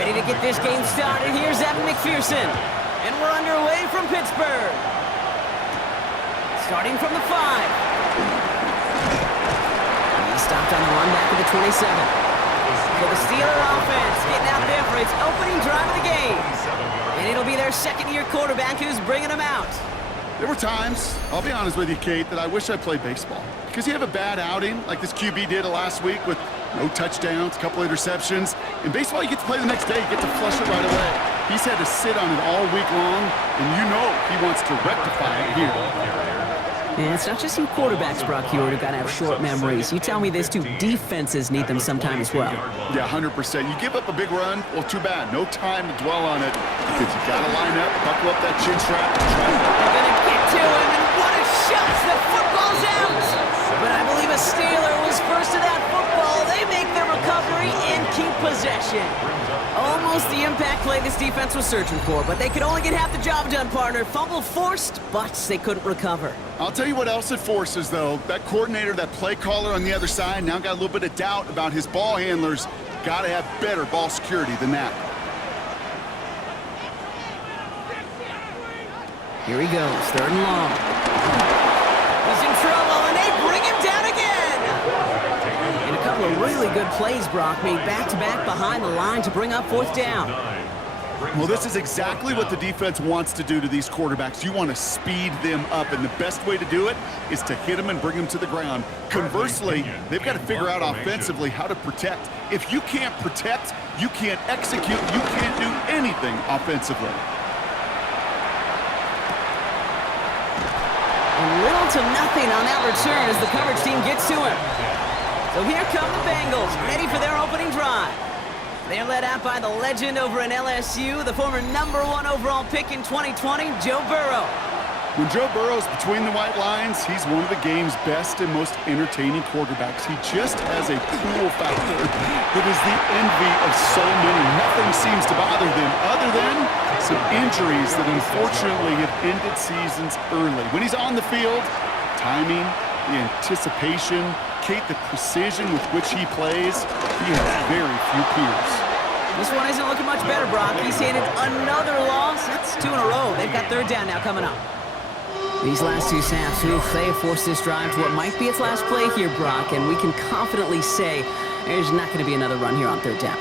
Ready to get this game started. Here's Evan McPherson. And we're underway from Pittsburgh. Starting from the 5. He stopped on the run back of the 27. So the Steeler offense getting out there for its opening drive of the game. And it'll be their second-year quarterback who's bringing them out. There were times, I'll be honest with you, Kate, that I wish I played baseball. Because you have a bad outing, like this QB did last week with no touchdowns, a couple interceptions. In baseball, you get to play the next day. You get to flush it right away. He's had to sit on it all week long, and you know he wants to rectify it here. And it's not just you quarterbacks, Brock Hewitt, who got to have short memories. You tell me this too, defenses need them sometime as well. Yeah, 100%. You give up a big run, well, too bad. No time to dwell on it because you got to line up, buckle up that chin strap, and try to... They're going to get to him, and what a shot! The football's out! But I believe a Steeler was first to that football. They make the recovery and keep possession. Almost the impact play this defense was searching for, but they could only get half the job done, partner. Fumble forced, but they couldn't recover. I'll tell you what else it forces, though. That coordinator, that play caller on the other side, now got a little bit of doubt about his ball handlers. Got to have better ball security than that. Here he goes, 3rd and long. He's in trouble, and they bring him down again. And a couple of really good plays, Brock, made back-to-back behind the line to bring up 4th down. Well, this is exactly what the defense wants to do to these quarterbacks. You want to speed them up, and the best way to do it is to hit them and bring them to the ground. Conversely, they've got to figure out offensively how to protect. If you can't protect, you can't execute, you can't do anything offensively. Little to nothing on that return as the coverage team gets to him. So here come the Bengals, ready for their opening drive. They're led out by the legend over in LSU, the former #1 overall pick in 2020, Joe Burrow. When Joe Burrow's between the white lines, he's one of the game's best and most entertaining quarterbacks. He just has a cool factor that is the envy of so many. Nothing seems to bother them other than some injuries that unfortunately have ended seasons early. When he's on the field, timing, the anticipation, Kate, the precision with which he plays, he has very few peers. This one isn't looking much better, Brock. He's handed another loss. That's 2 in a row. They've got 3rd down now coming up. These last 2 snaps, they have forced this drive to what might be its last play here, Brock, and we can confidently say there's not going to be another run here on 3rd down.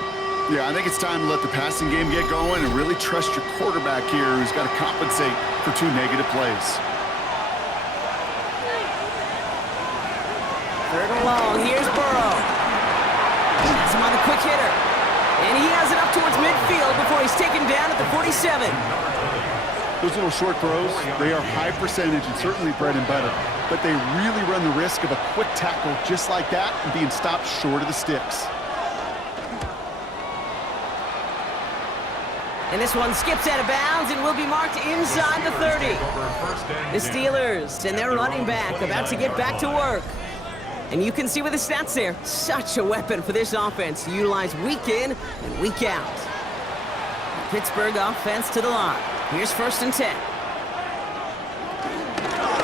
Yeah, I think it's time to let the passing game get going and really trust your quarterback here who's got to compensate for 2 negative plays. 3rd and long, here's Burrow. Has him on the quick hitter. And he has it up towards midfield before he's taken down at the 47. Those little short throws, they are high percentage and certainly bread and butter, but they really run the risk of a quick tackle just like that and being stopped short of the sticks. And this one skips out of bounds and will be marked inside the 30. The Steelers and their running back about to get back to work. And you can see with the stats there, such a weapon for this offense to utilize week in and week out. The Pittsburgh offense to the line. Here's 1st and 10.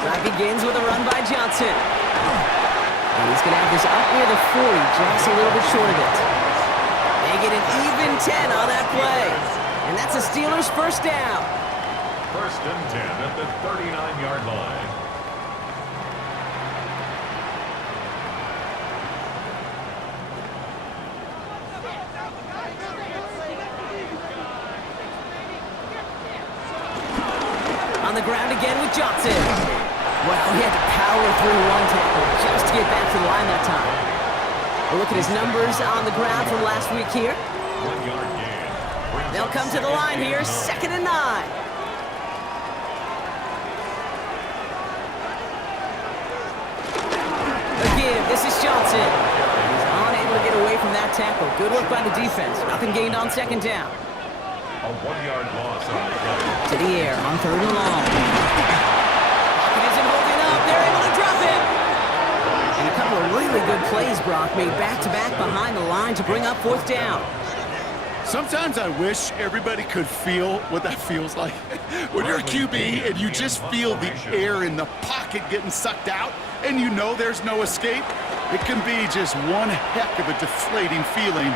Drive begins with a run by Johnson. And he's going to have this up near the 40, just a little bit short of it. They get an even 10 on that play. And that's a Steelers 1st down. 1st and 10 at the 39-yard line. On the ground again with Johnson. Well, he had to power through 1 tackle just to get back to the line that time. A look at his numbers on the ground from last week here. 1-yard gain. They'll come to the line here, 2nd and 9. Again, this is Johnson. He's unable to get away from that tackle. Good work by the defense. Nothing gained on 2nd down. A 1-yard loss on the play. To the air on 3rd and long. Pocket isn't holding up. They're able to drop him. And a couple of really good plays, Brock, made back-to-back behind the line to bring up 4th down. Sometimes I wish everybody could feel what that feels like. When you're a QB and you just feel the air in the pocket getting sucked out and you know there's no escape, it can be just one heck of a deflating feeling.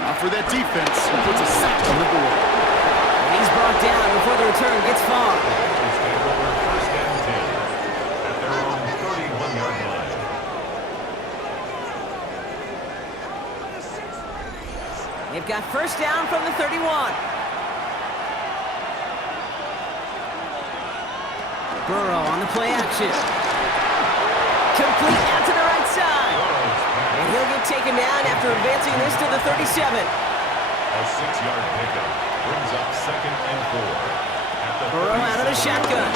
Now for that defense, he puts a sack on the board. And he's brought down before the return gets far. Bengals take over first and 10 at their own 31-yard line. They've got first down from the 31. Burrow on the play action. Complete out to the right side. And he'll get taken down after advancing this to the 37. A 6-yard pickup brings up 2nd and 4. At the Burrow out of the shotgun.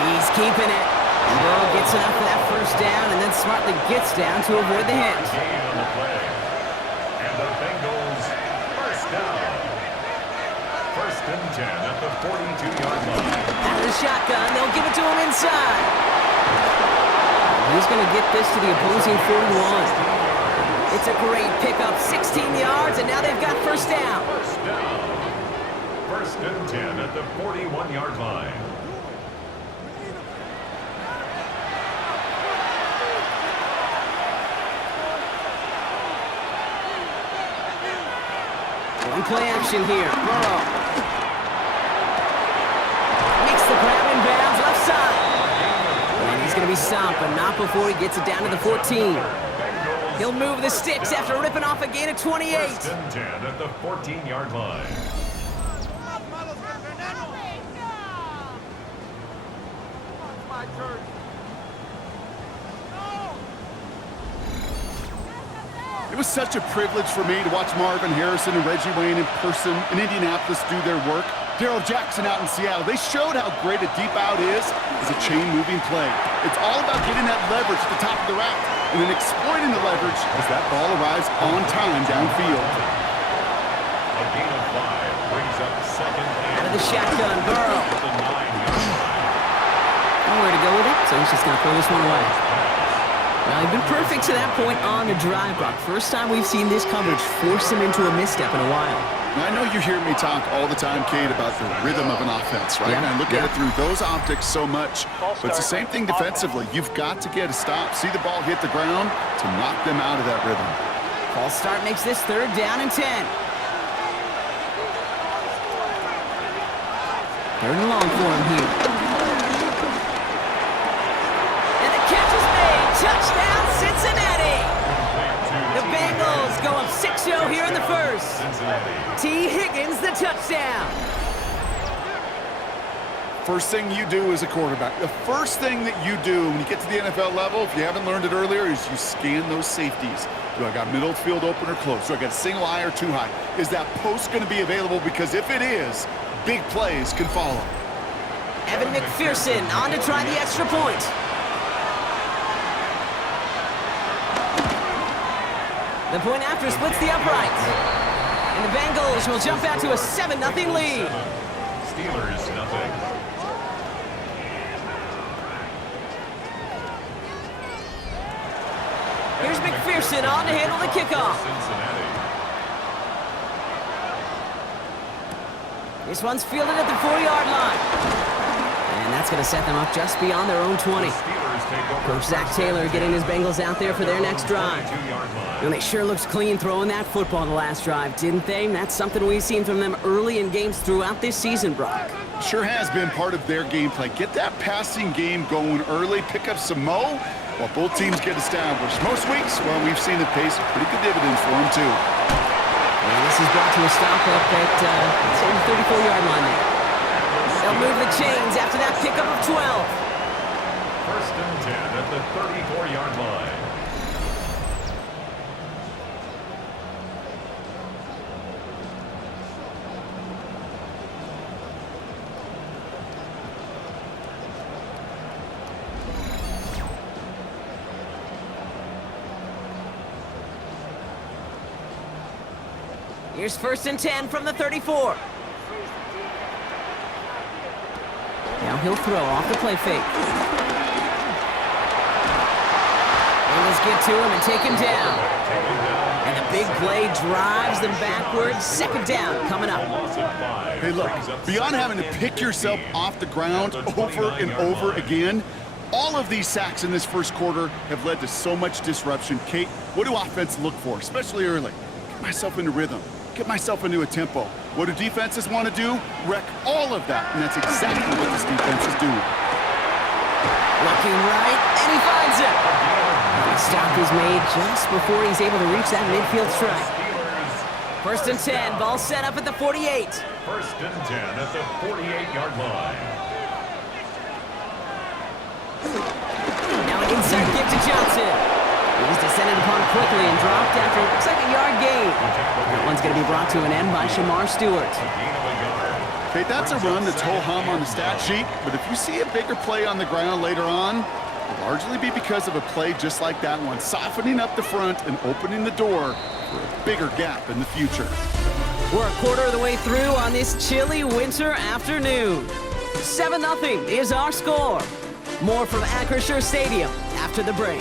He's keeping it. And Burrow gets enough for that first down and then smartly gets down to avoid the hit. gain on the play. And the Bengals first down. First and 10 at the 42-yard line. Out of the shotgun, they'll give it to him inside. He's going to get this to the opposing 41. It's a great pickup, 16 yards, and now they've got first down. First down. First and 10 at the 41-yard line. One play action here. Burrow makes the grab in bounds left side. And he's going to be stopped, but not before he gets it down to the 14. He'll move the sticks after ripping off a gain of 28. First and 10 at the 14-yard line. It was such a privilege for me to watch Marvin Harrison and Reggie Wayne in person in Indianapolis do their work. Darrell Jackson out in Seattle. They showed how great a deep out is as a chain-moving play. It's all about getting that leverage at the top of the route and then exploiting the leverage as that ball arrives on time downfield. A gain of 5 brings up 2nd and Out of the shotgun, Burrow. at the 9-yard line. Nowhere to go with it, so he's just going to throw this one away. Well, he's been perfect to that point on the drive, Brock. First time we've seen this coverage force him into a misstep in a while. Now, I know you hear me talk all the time, Kate, about the rhythm of an offense, right? Yeah, And I look at it through those optics so much. But it's the same thing defensively. You've got to get a stop, see the ball hit the ground to knock them out of that rhythm. False start makes this 3rd down and 10. 3rd and long for him here. And the catch is made. Touchdown, Cincinnati. The Bengals go up 6-0 here in the first. Cincinnati. T. Higgins, the touchdown. First thing you do as a quarterback, the first thing that you do when you get to the NFL level, if you haven't learned it earlier, is you scan those safeties. Do I got middle field open or close? Do I got a single high or too high? Is that post going to be available? Because if it is, big plays can follow. Evan McPherson on to try the extra point. The point after splits the uprights. And the Bengals will jump out to a 7-0 lead. Steelers nothing. Here's McPherson on to handle the kickoff. Cincinnati. This one's fielded at the 4-yard line. And that's going to set them up just beyond their own 20. Steelers take over. Coach Zach Taylor getting his Bengals out there for their next drive. 22-yard line. And they sure looked clean throwing that football the last drive, didn't they? That's something we've seen from them early in games throughout this season, Brock. Sure has been part of their gameplay. Get that passing game going early, pick up some mo while both teams get established. Most weeks, well, we've seen it pay some pretty good dividends for them, too. And this is brought to a stop up at, say, the 34-yard line there. They'll move the chains after that pickup of 12. First and 10 at the 34-yard line. Here's first and 10 from the 34. Now he'll throw off the play fake. Bengals get to him and take him down. And the big play drives them backwards. 2nd down coming up. Hey, look, beyond having to pick yourself off the ground over and over again, All of these sacks in this first quarter have led to so much disruption. Kate, what do offense look for, especially early? Get myself into rhythm. Get myself into a tempo. What do defenses want to do? Wreck all of that, and that's exactly what this defense is doing. Looking right, and he finds it. The stop is made just before he's able to reach that midfield strike. First and 10, ball set up at the 48. First and 10 at the 48-yard line. Now an inside give to Johnson. He's descended upon quickly and dropped after it looks like a yard gain. That one's going to be brought to an end by Shemar Stewart. Okay, that's a run that's ho-hum on the stat sheet, but if you see a bigger play on the ground later on, it'll largely be because of a play just like that one, softening up the front and opening the door for a bigger gap in the future. We're a quarter of the way through on this chilly winter afternoon. 7-0 is our score. More from Acrisure Stadium after the break.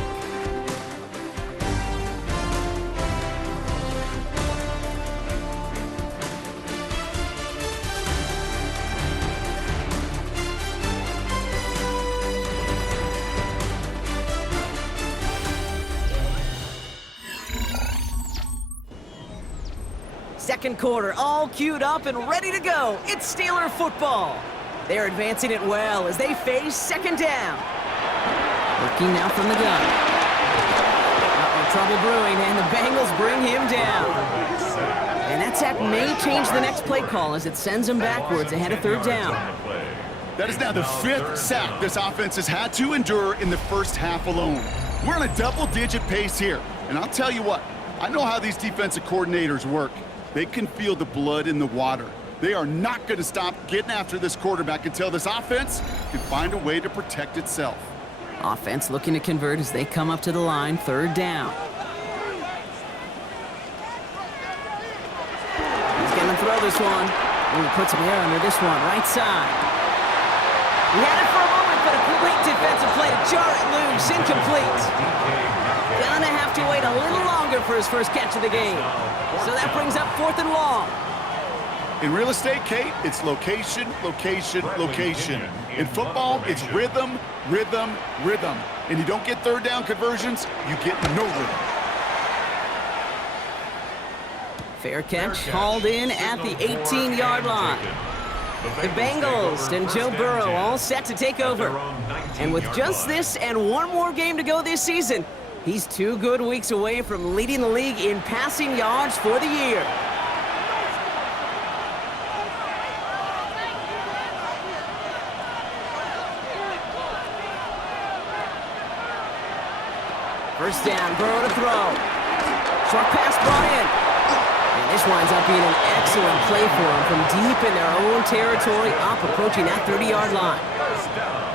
Second quarter, all queued up and ready to go. It's Steeler football. They're advancing it well as they face second down. Looking now from the gun. Trouble brewing, and the Bengals bring him down. And that sack may change the next play call as it sends them backwards ahead of third down. That is now the 5th sack this offense has had to endure in the first half alone. We're on a double-digit pace here, and I'll tell you what, I know how these defensive coordinators work. They can feel the blood in the water. They are not going to stop getting after this quarterback until this offense can find a way to protect itself. Offense looking to convert as they come up to the line, third down. He's going to throw this one. Ooh, put some air under this one, right side. He had it for a moment, but a great defensive play to jar it loose, incomplete. Gonna have to wait a little longer for his first catch of the game. So that brings up 4th and long. In real estate, Kate, it's location, location, location. In football, it's rhythm, rhythm, rhythm. And you don't get third down conversions, you get no rhythm. Fair catch, hauled in at the 18-yard line. The Bengals and Joe Burrow all set to take over. And with just this and one more game to go this season, he's 2 good weeks away from leading the league in passing yards for the year. First down, Burrow to throw. Short pass brought in. And this winds up being an excellent play for him from deep in their own territory, up approaching that 30-yard line.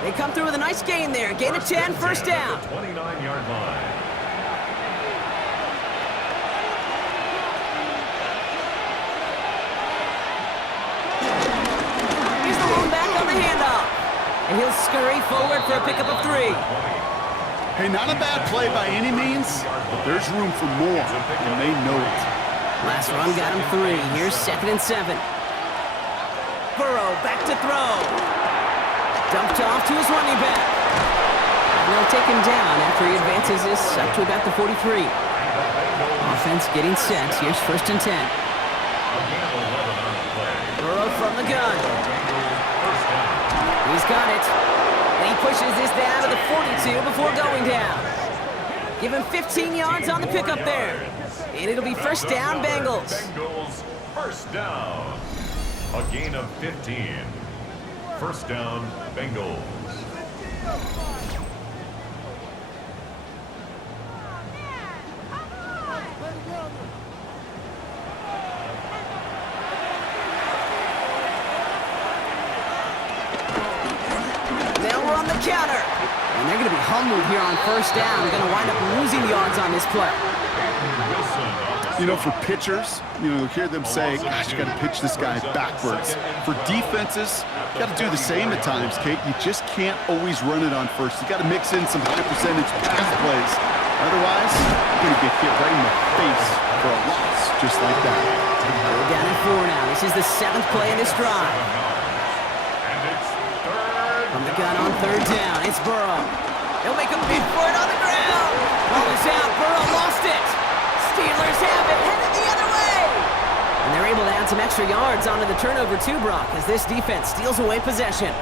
They come through with a nice gain there. Gain of 10, first down. 29-yard line. Here's the lone back on the handoff. And he'll scurry forward for a pickup of 3. Hey, not a bad play by any means, but there's room for more, and they know it. Last run got him 3. Here's 2nd and 7. Burrow back to throw. Dumped off to his running back. And they'll take him down after he advances this up to about the 43. Offense getting set. Here's 1st and 10. Burrow from the gun. He's got it. And he pushes this down to the 42 before going down. Give him 15 yards on the pickup there. And it'll be first down, Bengals. Bengals, first down. A gain of 15. First down, Bengals. Now we're on the counter. And they're going to be humbled here on first down. They're going to wind up losing yards on this play. You know, for pitchers, you hear them say, gosh, you got to pitch this guy backwards. For defenses, you got to do the same at times, Kate. You just can't always run it on first. You got to mix in some high percentage pass plays. Otherwise, you're going to get hit right in the face for a loss, just like that. We're down at 4 now. This is the 7th play in this drive. From the gun on third down, it's Burrow. They'll make a beat for it on the ground. Ball is out. Burrow lost it. Steelers have it, headed the other way. And they're able to add some extra yards onto the turnover too, Brock, as this defense steals away possession.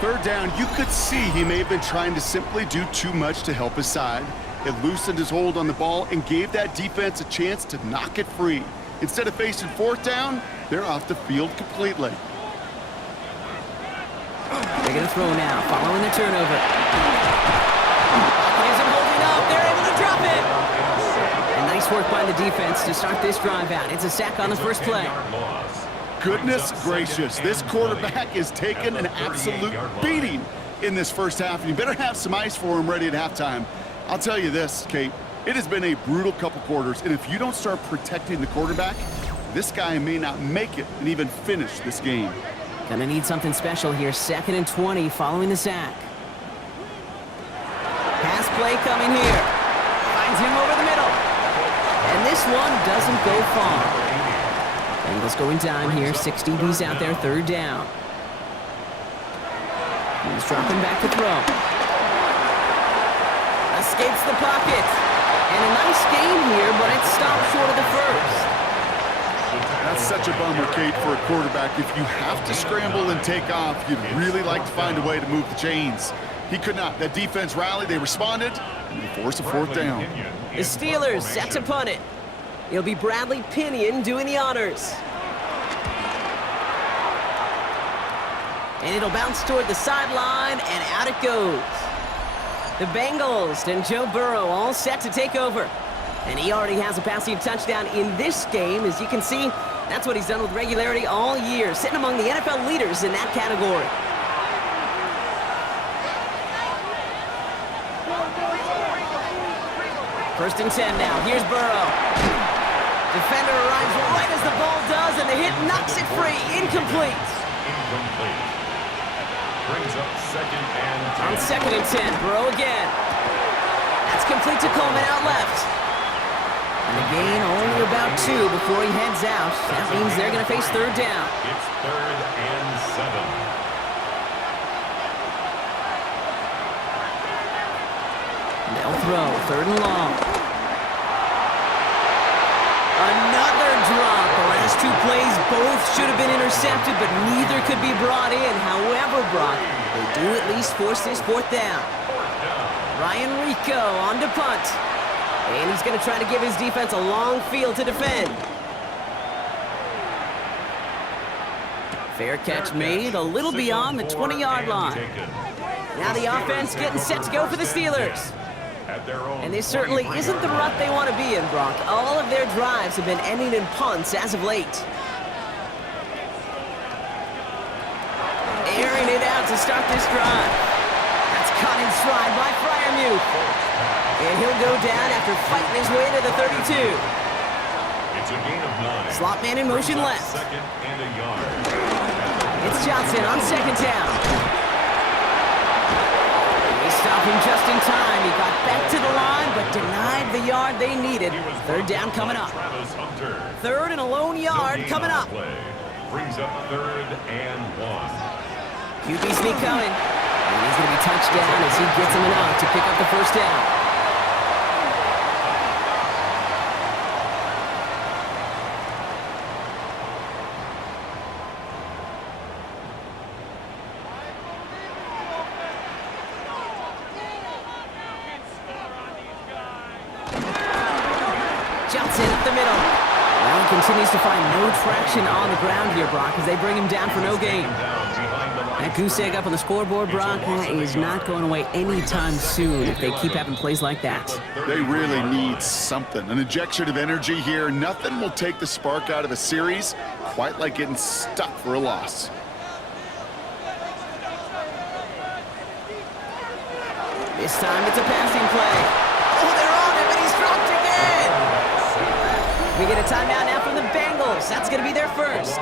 Third down, you could see he may have been trying to simply do too much to help his side. It loosened his hold on the ball and gave that defense a chance to knock it free. Instead of facing fourth down, they're off the field completely. They're going to throw now, following the turnover. It isn't holding up. They're able to drop it. And nice work by the defense to start this drive out. It's a sack on the first play. Goodness gracious, this quarterback is taking an absolute beating in this first half, and you better have some ice for him ready at halftime. I'll tell you this, Kate, it has been a brutal couple quarters, and if you don't start protecting the quarterback, this guy may not make it and even finish this game. Gonna need something special here. 2nd and 20 following the sack. Pass play coming here. Finds him over the middle. And this one doesn't go far. Bengals going down here. 6 DBs out there. 3rd down. He's dropping back to throw. Escapes the pocket. And a nice gain here, but it stopped short of the first. That's such a bummer, Kate, for a quarterback. If you have to scramble and take off, you'd really like to find a way to move the chains. He could not. That defense rallied, they responded, and they forced a 4th down. The Steelers set to punt it. It'll be Bradley Pinion doing the honors. And it'll bounce toward the sideline, and out it goes. The Bengals and Joe Burrow all set to take over. And he already has a passing touchdown in this game. As you can see, that's what he's done with regularity all year, sitting among the NFL leaders in that category. First and 10 now. Here's Burrow. Defender arrives right as the ball does, and the hit knocks it free. Incomplete. Brings up 2nd and 10. On 2nd and 10, Burrow again. That's complete to Coleman out left. And the gain only about 2 before he heads out. That means they're going to face 3rd down. It's 3rd and 7. They'll throw. 3rd and long. Another drop. The last 2 plays both should have been intercepted, but neither could be brought in. However, Brock, they do at least force this 4th down. Ryan Rico on to punt. And he's going to try to give his defense a long field to defend. Fair catch made a little beyond the 20-yard line. Now the offense getting set to go for the Steelers. And this certainly isn't the rut they want to be in, Brock. All of their drives have been ending in punts as of late. Airing it out to start this drive. That's caught in stride by Freiermuth. And he'll go down after fighting his way to the 32. It's a gain of 9. Slot man in motion left. 2nd and a yard. It's Johnson on 2nd down. They stop him just in time. He got back to the line, but denied the yard they needed. 3rd down coming up. 3rd and a lone yard coming up. Brings up 3rd and 1. QB sneak coming. And he's going to be touched down as he gets him enough to pick up the 1st down. Johnson up the middle. Well, he continues to find no traction on the ground here, Brock, as they bring him down for no gain. That goose egg up on the scoreboard, Brock, that is not going away anytime soon if they keep having plays like that. They really need something, an injection of energy here. Nothing will take the spark out of a series quite like getting stuck for a loss. This time it's a passing play. Oh, they're on him, and he's dropped again. We get a timeout now from the Bengals. That's going to be their first.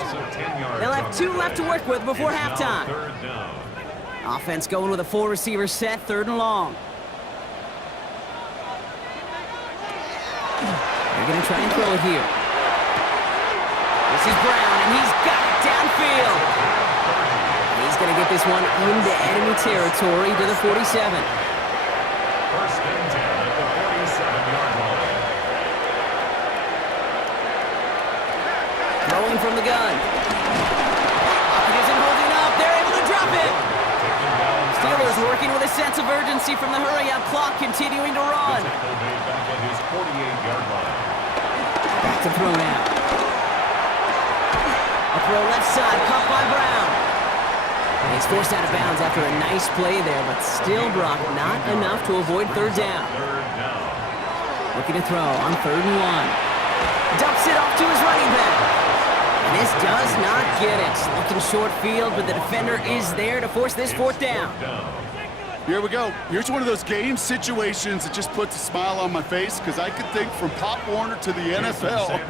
They'll have 2 left to work with before halftime. Offense going with a 4-receiver set, 3rd and long. They're going to try and throw it here. This is Brown, and he's got it downfield. He's going to get this one into enemy territory to the 47. First and 10 at the 47-yard line. Throwing from the gun. It isn't holding up. They're able to drop it. Steelers working with a sense of urgency from the hurry-up clock, continuing to run. Back at his 48-yard line. Back to throw now. A throw left side, caught by Brown. And he's forced out of bounds after a nice play there, but still, Brock, not enough to avoid third down. Looking to throw on 3rd and 1. Dumps it off to his running back. And this does not get it. Looking short field, but the defender is there to force this 4th down. Here we go. Here's one of those game situations that just puts a smile on my face because I could think from Pop Warner to the NFL,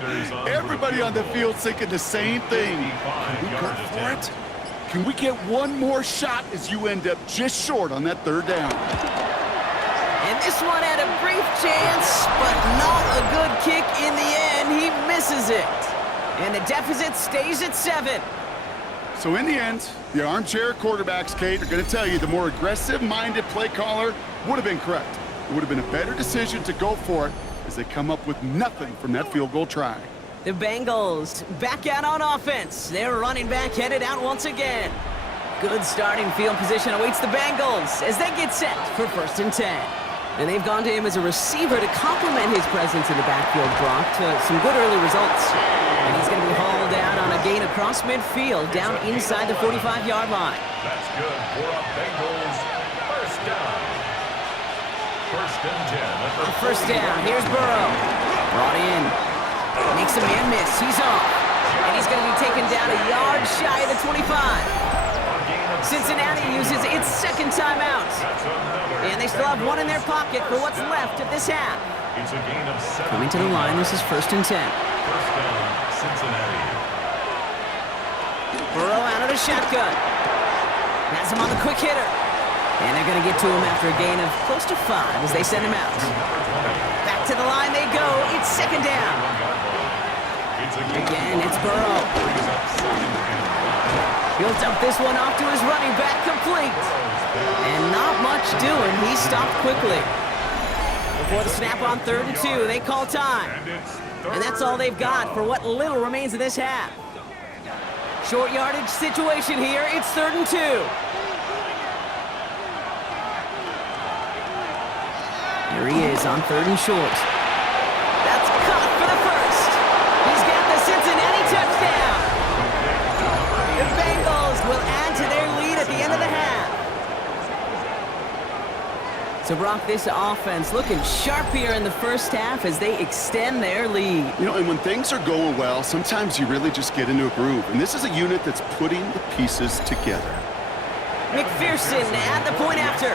everybody on the field's thinking the same thing. Can we go for it? Can we get one more shot as you end up just short on that 3rd down? And this one had a brief chance, but not a good kick in the end. He misses it. And the deficit stays at 7. So in the end, the armchair quarterbacks, Kate, are going to tell you the more aggressive-minded play caller would have been correct. It would have been a better decision to go for it as they come up with nothing from that field goal try. The Bengals back out on offense. Their running back headed out once again. Good starting field position awaits the Bengals as they get set for 1st and 10. And they've gone to him as a receiver to complement his presence in the backfield, Brock, to some good early results. And he's going to be hauled out on a gain across midfield, down inside the 45-yard line. That's good for a Bengals 1st down. 1st and 10 at the 1st down, here's Burrow. Brought in. Makes a man miss. He's off. And he's going to be taken down a yard shy of the 25. Cincinnati uses its 2nd timeout. And they still have one in their pocket for what's left of this half. It's a gain of 7. Coming to the line, this is 1st and 10. 1st down, Cincinnati. Burrow out of the shotgun. Has him on the quick hitter. And they're going to get to him after a gain of close to 5 as they send him out. Back to the line they go. It's 2nd down. Again, it's Burrow. He'll dump this one off to his running back, complete. And not much doing. He stopped quickly. Before the snap on 3rd and 2, they call time. And that's all they've got for what little remains of this half. Short yardage situation here. It's 3rd and 2. Here he is on 3rd and short. That's caught for the 1st. He's got the Cincinnati touchdown. The Bengals will add to their lead at the end of the half. So, Brock, this offense looking sharp here in the 1st half as they extend their lead. You know, and when things are going well, sometimes you really just get into a groove. And this is a unit that's putting the pieces together. McPherson at the point after.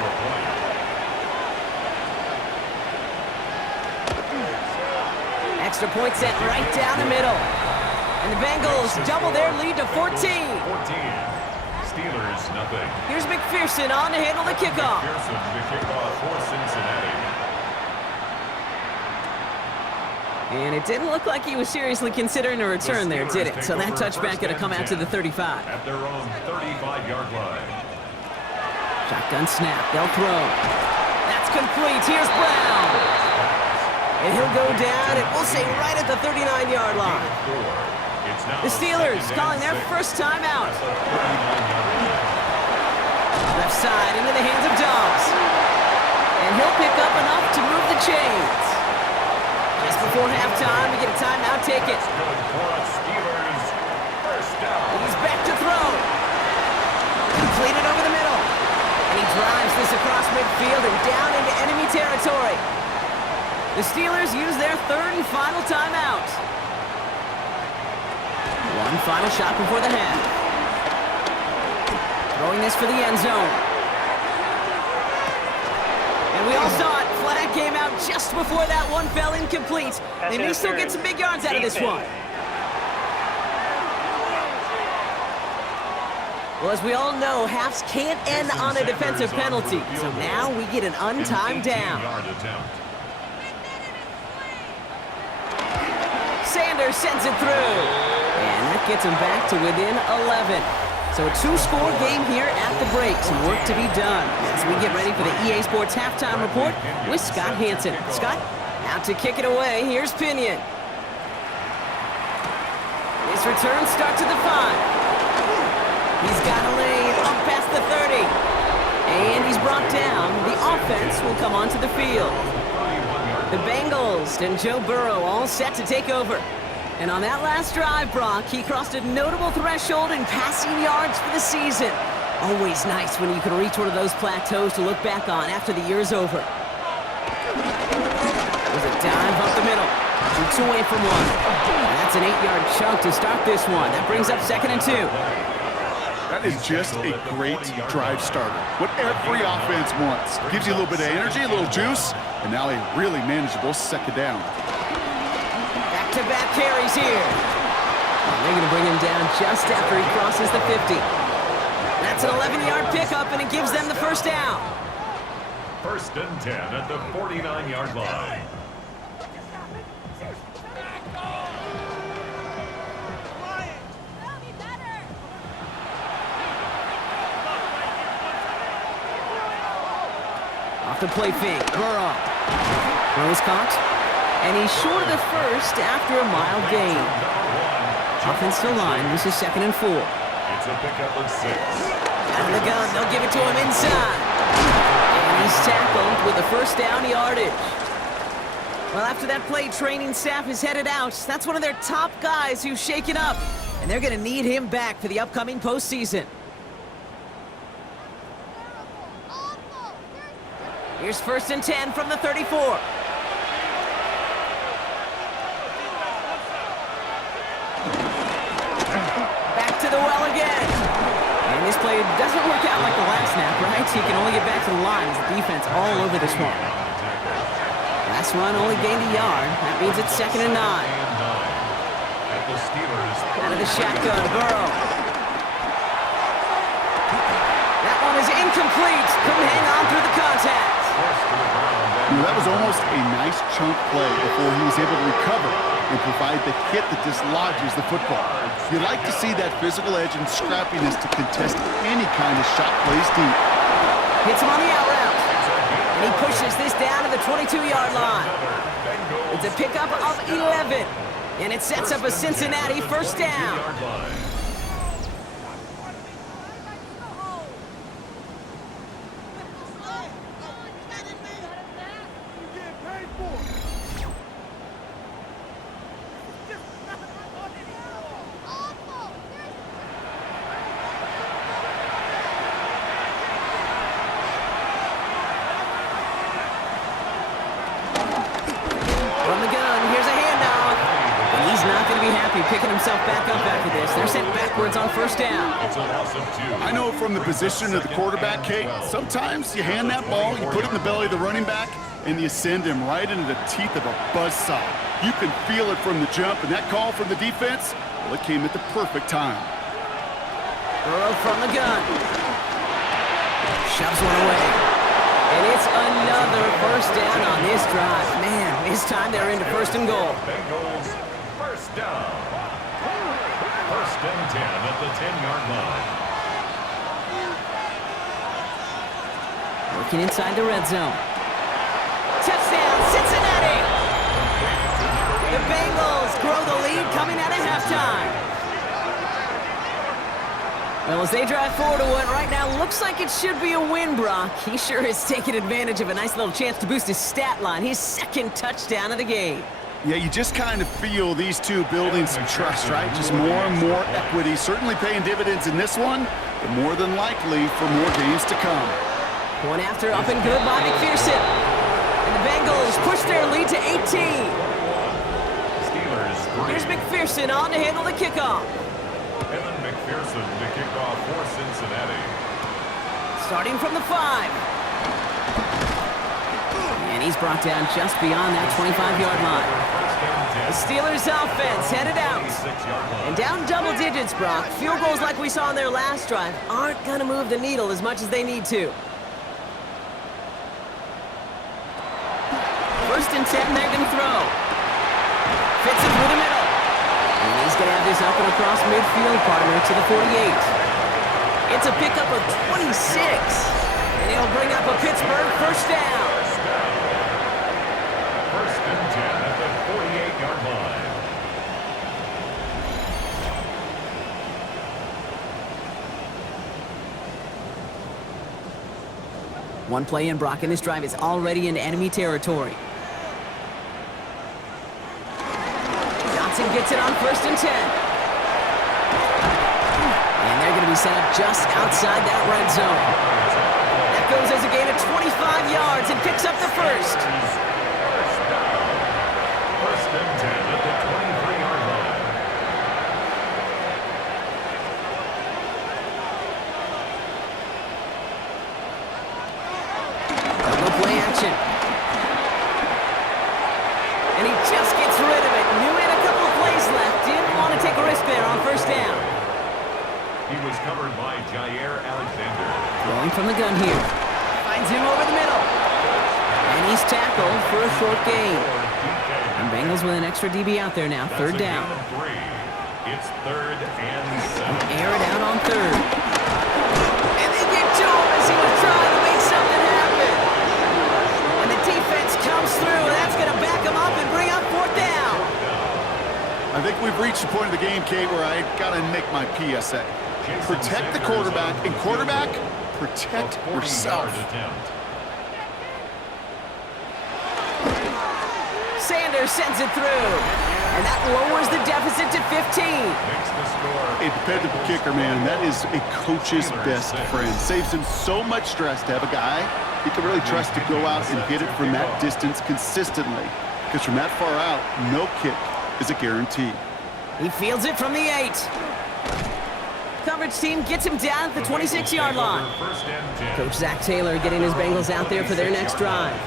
Extra point set right down the middle. And the Bengals double their lead to 14. 14. Steelers, nothing. Here's McPherson on to handle the kickoff. McPherson, the kickoff for Cincinnati. And it didn't look like he was seriously considering a return there, did it? So that touchback going to come out to the 35. At their own 35-yard line. Shotgun snap. They'll throw. That's complete. Here's Brown. And he'll go down, and we'll say right at the 39-yard line. The Steelers calling their 1st timeout. Left side into the hands of Dobbs. And he'll pick up enough to move the chains. Just before halftime, we get a timeout taken. He's back to throw. Completed over the middle. And he drives this across midfield and down into enemy territory. The Steelers use their 3rd and final timeout. One final shot before the half. Throwing this for the end zone. And we all saw it. Flag came out just before that one fell incomplete. They may still get some big yards out of this one. Well, as we all know, halves can't end on a defensive penalty. So now we get an untimed down. Sanders sends it through. And that gets him back to within 11. So a two-score game here at the break. Some work to be done as we get ready for the EA Sports Halftime Report with Scott Hansen. Scott, out to kick it away. Here's Pinion. His return starts at the 5. He's got a lane up past the 30. And he's brought down. The offense will come onto the field. The Bengals and Joe Burrow all set to take over. And on that last drive, Brock, he crossed a notable threshold in passing yards for the season. Always nice when you can reach one of those plateaus to look back on after the year's over. There's a dive up the middle. Shoots away from one. And that's an 8-yard chunk to start this one. That brings up 2nd and 2. That is just a great drive starter. What every offense wants. Gives you a little bit of energy, a little juice, and now a really manageable 2nd down. Back-to-back carries here. They're going to bring him down just after he crosses the 50. That's an 11-yard pickup, and it gives them the 1st down. 1st and 10 at the 49-yard line. Off the play fake, Burrow. Burrow's caught, and he's short of the 1st after a mild gain. Offensive line, this is 2nd and 4. It's a pickup of 6. Out of the gun, they'll give it to him inside. And he's tackled with the 1st down yardage. Well, after that play, training staff is headed out. That's one of their top guys who's shaken up, and they're going to need him back for the upcoming postseason. Here's 1st and 10 from the 34. Back to the well again. And this play doesn't work out like the last snap, right? He can only get back to the line as the defense all over this one. Last run only gained a yard. That means it's 2nd and 9. Out of the shotgun, Burrow. That one is incomplete. Couldn't hang on through the contact. That was almost a nice chunk play before he was able to recover and provide the hit that dislodges the football. You like to see that physical edge and scrappiness to contest any kind of shot plays deep. Hits him on the out route. And he pushes this down to the 22-yard line. It's a pickup of 11. And it sets up a Cincinnati 1st down. Picking himself back up after this. They're sent backwards on 1st down. I know from the position of the quarterback, Kate, sometimes you hand that ball, you put it in the belly of the running back, and you send him right into the teeth of a buzzsaw. You can feel it from the jump, and that call from the defense, well, it came at the perfect time. Burrow from the gun. Shoves one away. And it's another 1st down on this drive. Man, this time they're into 1st and goal. Bengals 1st down. 1st and 10 at the 10-yard line. Working inside the red zone. Touchdown, Cincinnati! The Bengals grow the lead coming out of halftime. Well, as they drive forward to what right now looks like it should be a win, Brock. He sure is taking advantage of a nice little chance to boost his stat line. His 2nd touchdown of the game. Yeah, you just kind of feel these two building some trust, right? Just more and more equity. Certainly paying dividends in this one, but more than likely for more games to come. One after up and good by McPherson. And the Bengals push their lead to 18. Here's McPherson on to handle the kickoff. Tevin McPherson to kick off for Cincinnati. Starting from the 5. And he's brought down just beyond that 25-yard line. The Steelers offense headed out. And down double digits, Brock. Field goals like we saw on their last drive aren't going to move the needle as much as they need to. 1st and 10, they're going to throw. Fits it through the middle. And he's going to have this up and across midfield, partner, to the 48. It's a pickup of 26. And he'll bring up a Pittsburgh first down. First and 10 at the 48-yard line. One play in, Brock, and this drive is already into enemy territory. Johnson gets it on first and 10. And they're going to be set up just outside that red zone. That goes as a gain of 25 yards and picks up the first. First and 10 at the 23-yard line. Double play action. And he just gets rid of it. Knew he had a couple of plays left. Didn't want to take a risk there on first down. He was covered by Jair Alexander. Throwing from the gun here. Finds him over the middle. And he's tackled for a short gain. And Bengals with an extra DB out there now. Third down. It's third and 7. Air it out on third. And they get to him as he was trying to make something happen. And the defense comes through. That's going to back him up and bring up fourth down. I think we've reached the point of the game, Kate, where I got to make my PSA. Protect the quarterback, and quarterback, protect yourself. Sanders sends it through, and that lowers the deficit to 15. A dependable kicker, man. That is a coach's best friend. Saves him so much stress to have a guy he can really trust to go out and hit it from that distance consistently. Because from that far out, no kick is a guarantee. He fields it from the 8. Coverage team gets him down at the 26-yard line. Coach Zach Taylor getting his Bengals out there for their next drive.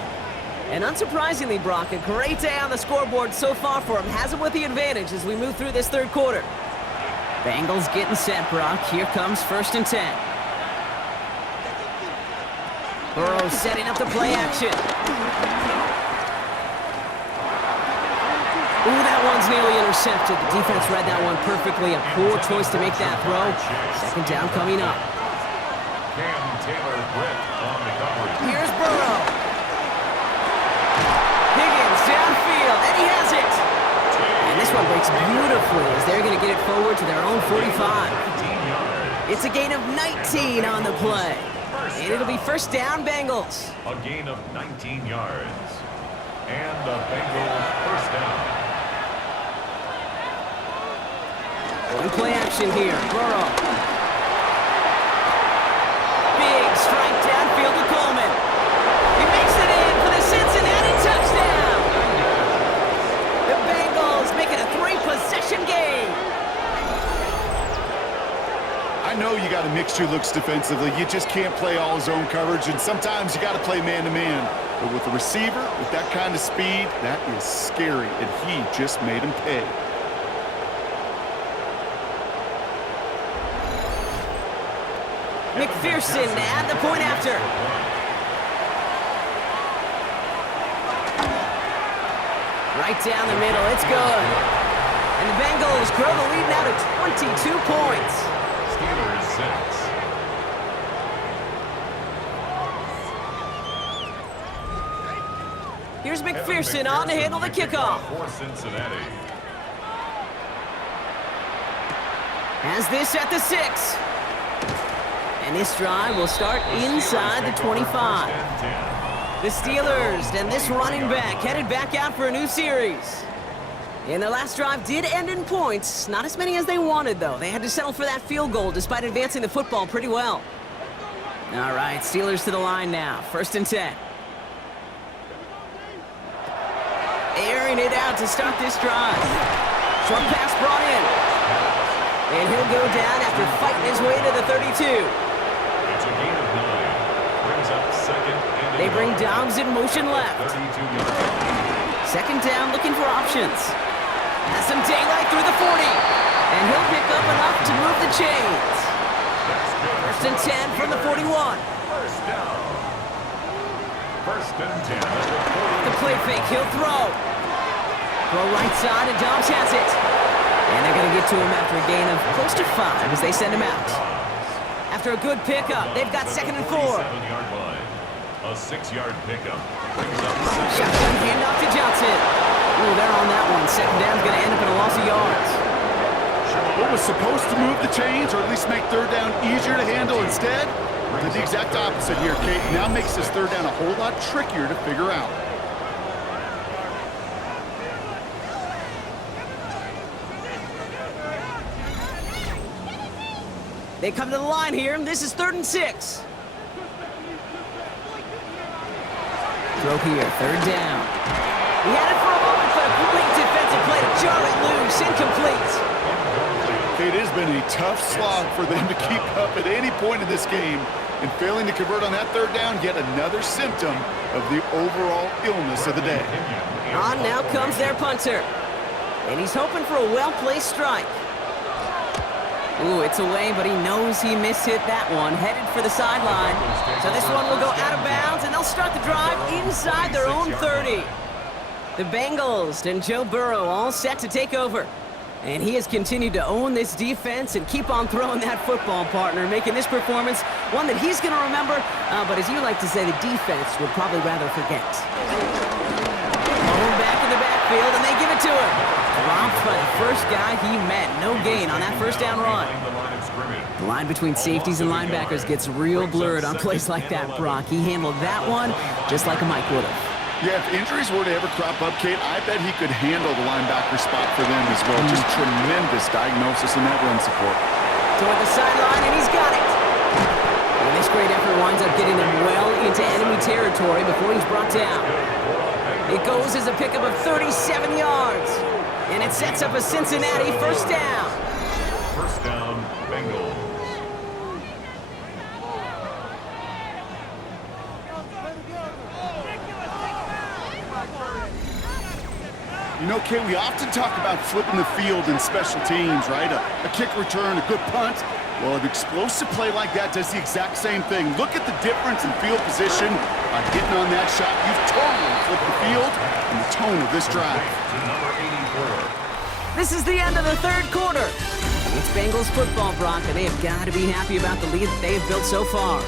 And unsurprisingly, Brock, a great day on the scoreboard so far for him. Has him with the advantage as we move through this third quarter. Bengals getting set, Brock. Here comes first and 10. Burrow setting up the play action. Ooh, that one's nearly intercepted. The defense read that one perfectly. A poor choice to make that throw. Second down coming up. Here's Burrow. Higgins downfield, and he has it. And this one breaks beautifully as they're going to get it forward to their own 45. It's a gain of 19 on the play. And it'll be first down, Bengals. A gain of 19 yards. And the Bengals first down. One play action here. Burrow. Big strike downfield to Coleman. He makes it in for the Cincinnati touchdown. The Bengals make it a 3-possession game. I know you got a mixture looks defensively. You just can't play all zone coverage, and sometimes you got to play man-to-man. But with a receiver, with that kind of speed, that is scary, and he just made him pay. McPherson at the point after. Right down the middle, it's good. And the Bengals grow the lead now to 22 points. Steelers 6. Here's McPherson on to handle the kickoff. For Cincinnati. Has this at the 6. And this drive will start inside the 25. The Steelers and this running back headed back out for a new series. And the last drive did end in points. Not as many as they wanted, though. They had to settle for that field goal despite advancing the football pretty well. All right, Steelers to the line now. First and 10. Airing it out to start this drive. Short pass brought in. And he'll go down after fighting his way to the 32. It's a gain of 9. Brings up second and They bring Dobbs in motion left. 32 yards. Second down, looking for options. Has some daylight through the 40. And he'll pick up enough to move the chains. First and 10 from the 41. First down. First and 10 at the 40. The play fake, he'll throw. Throw right side, and Dobbs has it. And they're going to get to him after a gain of close to 5 as they send him out. After a good pickup, they've got 2nd and 4. 47-yard line. A 6-yard pickup. Brings up Shotgun handoff to Johnson. Ooh, they're on that one. 2nd down's going to end up in a loss of yards. What was supposed to move the chains, or at least make 3rd down easier to handle instead, did the exact opposite here, Kate. Now makes this 3rd down a whole lot trickier to figure out. They come to the line here, and this is 3rd and 6. Throw here, 3rd down. He had it for a moment, but a great defensive play to jar it loose. Incomplete. It has been a tough slog for them to keep up at any point in this game, and failing to convert on that 3rd down, yet another symptom of the overall illness of the day. On now comes their punter. And he's hoping for a well-placed strike. Ooh, it's away, but he knows he mishit that one. Headed for the sideline. So this one will go out of bounds, and they'll start the drive inside their own 30. The Bengals and Joe Burrow all set to take over. And he has continued to own this defense and keep on throwing that football, partner, making this performance one that he's going to remember, but as you like to say, the defense would probably rather forget. Home back in the backfield, and they give it to him. Dropped by the first guy he met. No gain on that 1st down run. The line between safeties and linebackers gets real blurred on plays like that, Brock. He handled that one just like a Mike would have. Yeah, if injuries were to ever crop up, Kate, I bet he could handle the linebacker spot for them as well. Just tremendous diagnosis in that run support. Toward the sideline, and he's got it. And this great effort winds up getting them well into enemy territory before he's brought down. It goes as a pickup of 37 yards. And it sets up a Cincinnati 1st down. 1st down, Bengals. You know, Kate, we often talk about flipping the field in special teams, right? A kick return, a good punt. Well, an explosive play like that does the exact same thing. Look at the difference in field position. By getting on that shot, you've totally flipped the field and the tone of this drive. This is the end of the 3rd quarter. It's Bengals football, Brock, and they have got to be happy about the lead that they have built so far.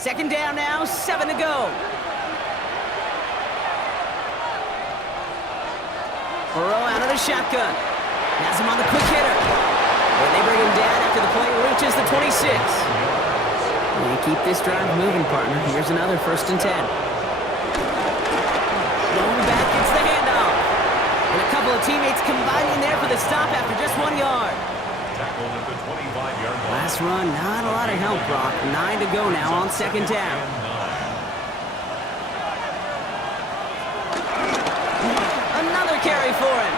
Second down now, 7 to go. Burrow out of the shotgun. Has him on the quick hitter. And they bring him down after the play reaches the 26. We keep this drive moving, partner. Here's another 1st and 10. Going back, gets the handoff. And a couple of teammates combining there for the stop after just 1 yard. Tackled at the 25-yard line. Last run, not a lot of help, Brock. 9 to go now on 2nd down. Another carry for him.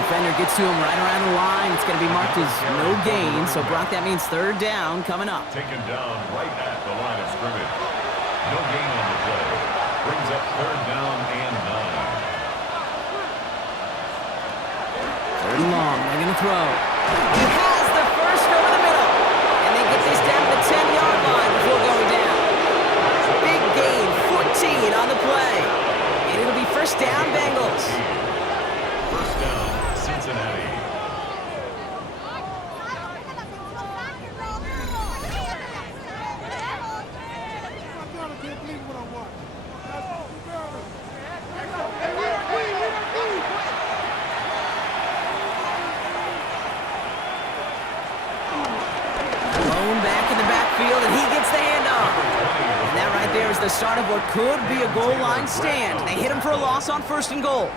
Defender gets to him right around the line. It's going to be marked as no gain. So, Brock, that means 3rd down coming up. Taken down right at the line of scrimmage. No gain on the play. Brings up 3rd down and 9. 3rd and long. They're going to throw. He has the first over the middle. And they get this down to the 10-yard line before going down. Big gain, 14 on the play. And it'll be 1st down, Bengals. 1st down, Cincinnati. And he gets the handoff. And that right there is the start of what could be a goal line stand. They hit him for a loss on 1st and goal.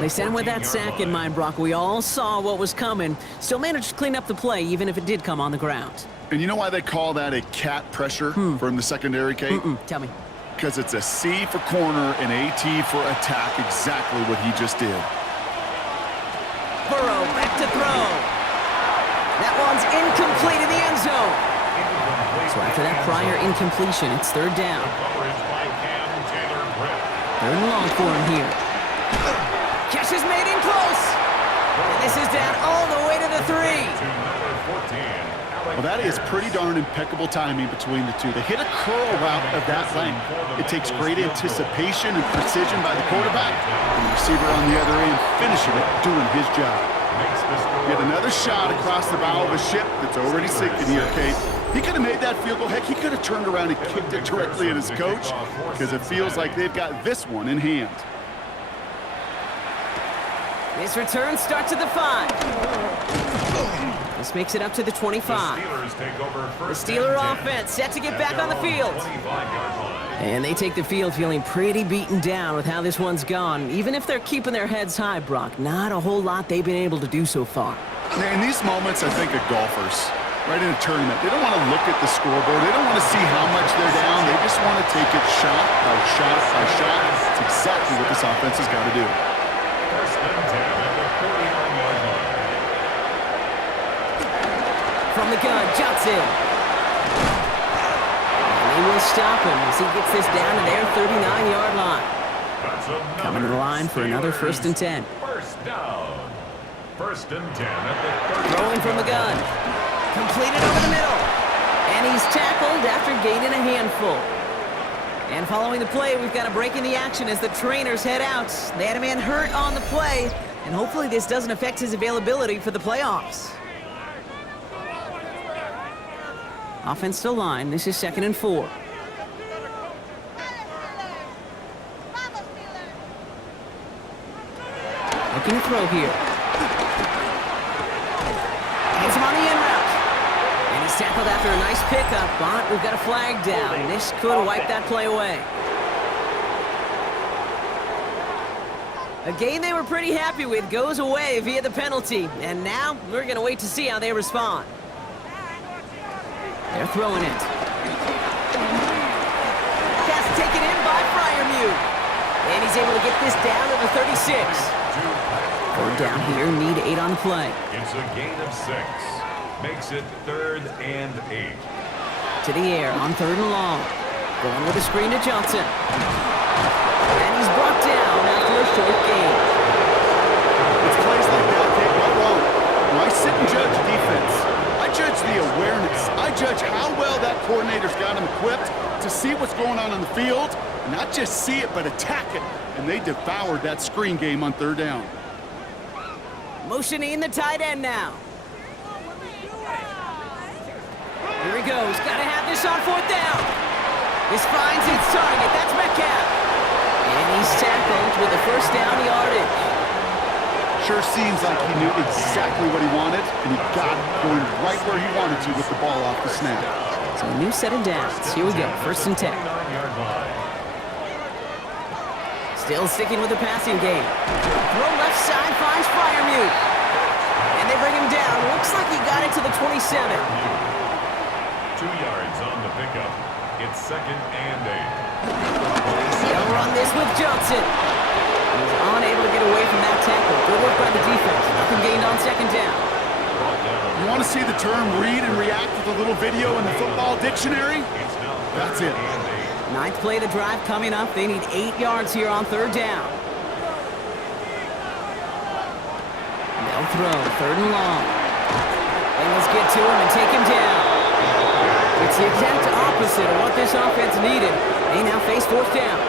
They sent with that sack in mind, Brock. We all saw what was coming. Still managed to clean up the play, even if it did come on the ground. And you know why they call that a cat pressure from the secondary, Kate? Tell me. Because it's a C for corner and AT for attack, exactly what he just did. Burrow back to throw. That one's incomplete in the end zone. So after that prior incompletion, it's 3rd down. Third and long for him here. Catch is made in close. And this is down all the way to the 3. Well, that is pretty darn impeccable timing between the two. They hit a curl route of that length. It takes great anticipation and precision by the quarterback, and the receiver on the other end finishing it, doing his job. Get another shot across the bow of a ship that's already sinking here, Kate. He could have made that field goal. Heck, he could have turned around and kicked it directly at his coach, because it feels like they've got this one in hand. This return starts at the 5. This makes it up to the 25. The Steeler offense set to get back on the field. And they take the field feeling pretty beaten down with how this one's gone. Even if they're keeping their heads high, Brock, not a whole lot they've been able to do so far. In these moments, I think of golfers, right in a tournament. They don't want to look at the scoreboard. They don't want to see how much they're down. They just want to take it shot by shot by shot. It's exactly what this offense has got to do. First and 10 at the 49-yard line. From the gun, Johnson. And they will stop him as he gets this down to their 39-yard line. Coming to the line for another first and 10. First down. First and 10 at the 30. Throwing from the gun. Completed over the middle. And he's tackled after gaining a handful. And following the play, we've got a break in the action as the trainers head out. They had a man hurt on the play, and hopefully this doesn't affect his availability for the playoffs. Offense to line. This is 2nd and 4. Looking to throw here. Gets him on the in route. And he's tackled after a nice pickup, but we've got a flag down. This could wipe that play away. A game they were pretty happy with goes away via the penalty. And now we're going to wait to see how they respond. They're throwing it. Pass taken in by Freiermuth. And he's able to get this down to the 36. Third down here, need 8 on the play. It's a gain of 6. Makes it 3rd and 8. To the air on 3rd and long. Going with a screen to Johnson. And he's brought down after a short gain. It's plays like that can't go wrong. When I sit and judge defense, I judge the awareness. I judge how well that coordinator's got him equipped to see what's going on the field, and not just see it, but attack it. And they devoured that screen game on 3rd down. Motioning the tight end now. Here he goes. Got to have this on 4th down. This finds its target. That's Metcalf. And he's tackled with a first down yardage. Sure seems like he knew exactly what he wanted, and he got it going right where he wanted to with the ball off the snap. So a new set of downs. Here we go. 1st and 10. Still sticking with the passing game. Throw left side finds Freiermuth. And they bring him down. Looks like he got it to the 27. 2 yards on the pickup. It's 2nd and 8. They'll run this with Johnson. He's unable to get away from that tackle. Good work by the defense. Nothing gained on 2nd down. You want to see the term read and react with a little video in the football dictionary? That's it. 9th play of the drive coming up. They need 8 yards here on 3rd down. They'll throw 3rd and long. Bengals get to him and take him down. It's the exact opposite of what this offense needed. They now face 4th down.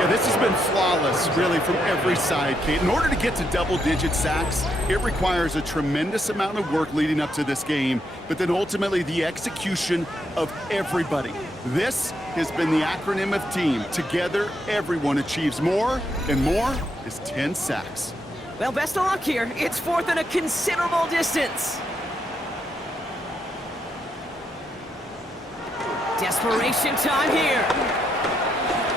Yeah, this has been flawless, really, from every side, Kate. In order to get to double-digit sacks, it requires a tremendous amount of work leading up to this game, but then ultimately the execution of everybody. This has been the acronym of team. Together, everyone achieves more, and more is 10 sacks. Well, best of luck here. It's 4th and a considerable distance. Desperation time here.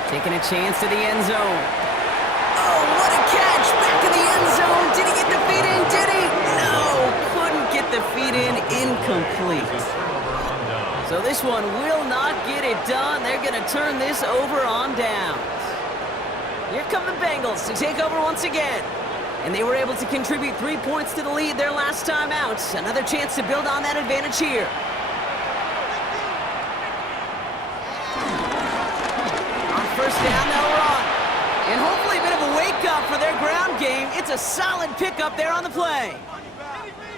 Taking a chance to the end zone. Oh, what a catch! Back in the end zone. Did he get the feet in? Did he? No, couldn't get the feet in. Incomplete. So this one will not get it done. They're going to turn this over on downs. Here come the Bengals to take over once again. And they were able to contribute 3 points to the lead their last time out. Another chance to build on that advantage here. On 1st down, they'll run. And hopefully a bit of a wake-up for their ground game. It's a solid pickup there on the play.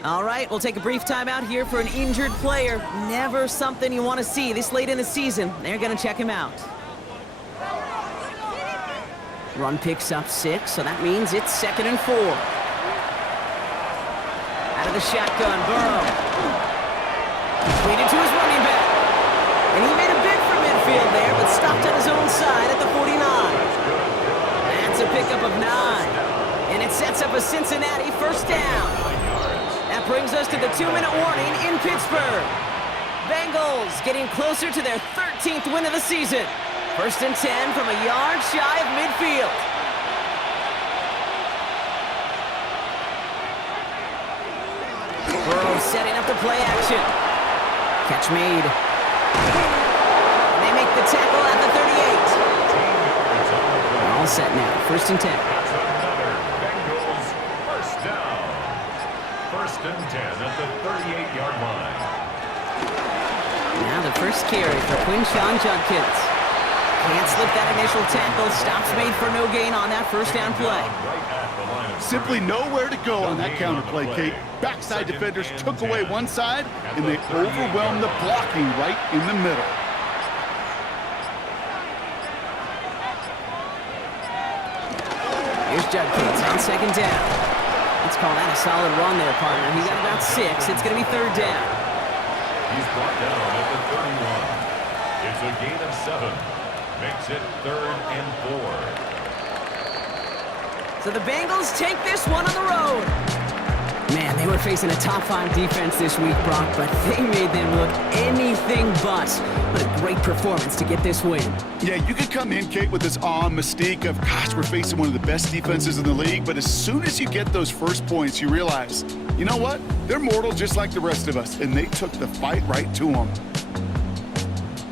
All right, we'll take a brief timeout here for an injured player. Never something you want to see this late in the season. They're going to check him out. Run picks up 6, so that means it's 2nd and 4. Out of the shotgun, Burrow. Completed to his running back. And he made a bid for midfield there, but stopped on his own side at the 49. That's a pickup of 9. And it sets up a Cincinnati first down. That brings us to the 2-minute warning in Pittsburgh. Bengals getting closer to their 13th win of the season. 1st and 10 from a yard shy of midfield. Burrow setting up the play action. Catch made. They make the tackle at the 38. All set now. 1st and 10. Bengals first down. 1st and 10 at the 38-yard line. Now the first carry for Quinshon Judkins. Can't slip that initial tackle. Stops made for no gain on that first down play. Simply nowhere to go on that counter play, Kate. Backside defenders took away one side, and they overwhelmed the blocking right in the middle. Here's Judkins on 2nd down. Let's call that a solid run there, partner. He got about 6. It's going to be 3rd down. He's brought down at the 31. It's a gain of 7. Makes it 3rd and 4. So the Bengals take this one on the road. Man, they were facing a top-5 defense this week, Brock, but they made them look anything but. What a great performance to get this win. Yeah, you could come in, Kate, with this awe and mystique of, gosh, we're facing one of the best defenses in the league, but as soon as you get those first points, you realize, you know what? They're mortal just like the rest of us, and they took the fight right to them.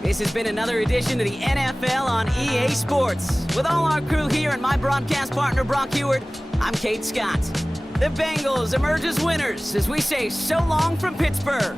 This has been another edition of the NFL on EA Sports. With all our crew here and my broadcast partner, Brock Heward, I'm Kate Scott. The Bengals emerge as winners as we say so long from Pittsburgh.